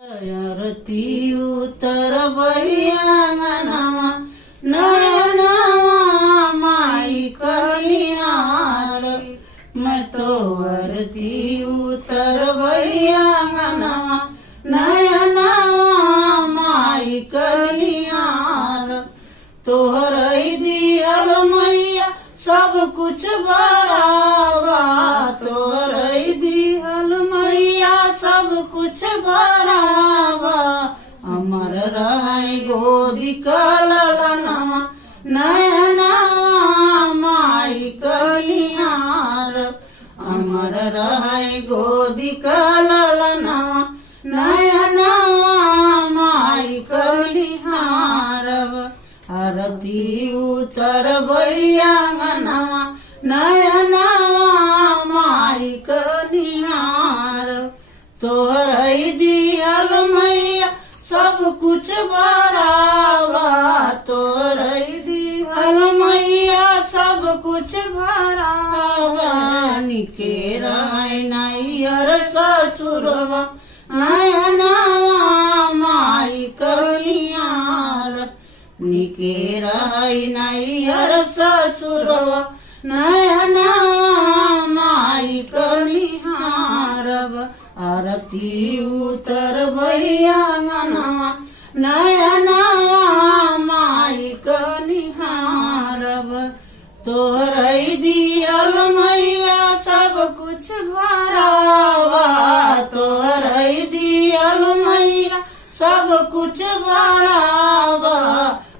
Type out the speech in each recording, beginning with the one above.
आरती उतर बैयांगनामा नयनामा माई कलियार। मैं तो आरती उतर बैयांगनामा नयनामा माई कलियार। तोहरई दियल मैया सब कुछ बरावा, तोहरई दियल मैया सब कुछ बरावा। अमर रहे गोदी कललनवा नयनावा माई कलियार। अमर रहे गोदी कललनवा नयनावा माई कलिहार। आरती उतर बैयांगनामा नयनावा माई कलिहार। तोहरई दियल मैया सब कुछ बरावा, तोहरई दियल मैया सब कुछ बरावा। निके रहे नैहर ससुरवा नयनावा माई कलियार। निके रहे नैहर ससुरवा नयनावा माई कलिहार। आरती उतर बैयांगनामा नयनावा माई कलिहार। तोहरई दियल मैया सब कुछ बरावा, तोहरई दियल मैया सब कुछ बरावा।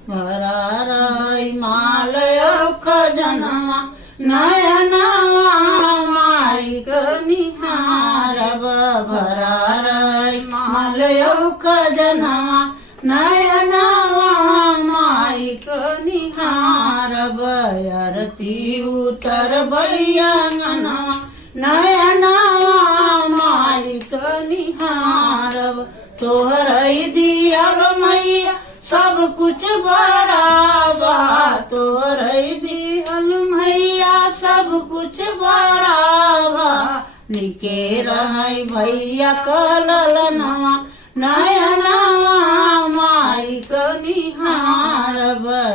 भरा रही मालय खजनवा नयनावा माई कलिहार। भरा रही मालय खजनवा नयनावा माई कलिहार। आरती उतर बैयांगनामा नयनावा माई कलिहार। तोहरई दियल मैया सब कुछ बरावा, तोहरई दियल मैया सब कुछ बरावा। निके रहे भैया कललनवा नयनावा माई कलिहार।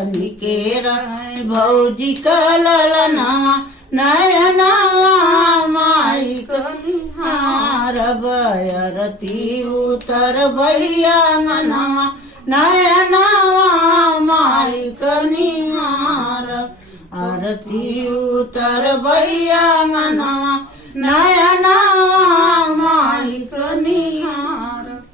निके रहे भौजी कललनवा नयनावा माई कलिहार। आरती उतर बैयांगनामा नयनावा माई कलिहार। आरती उतर बैयांगनामा नयना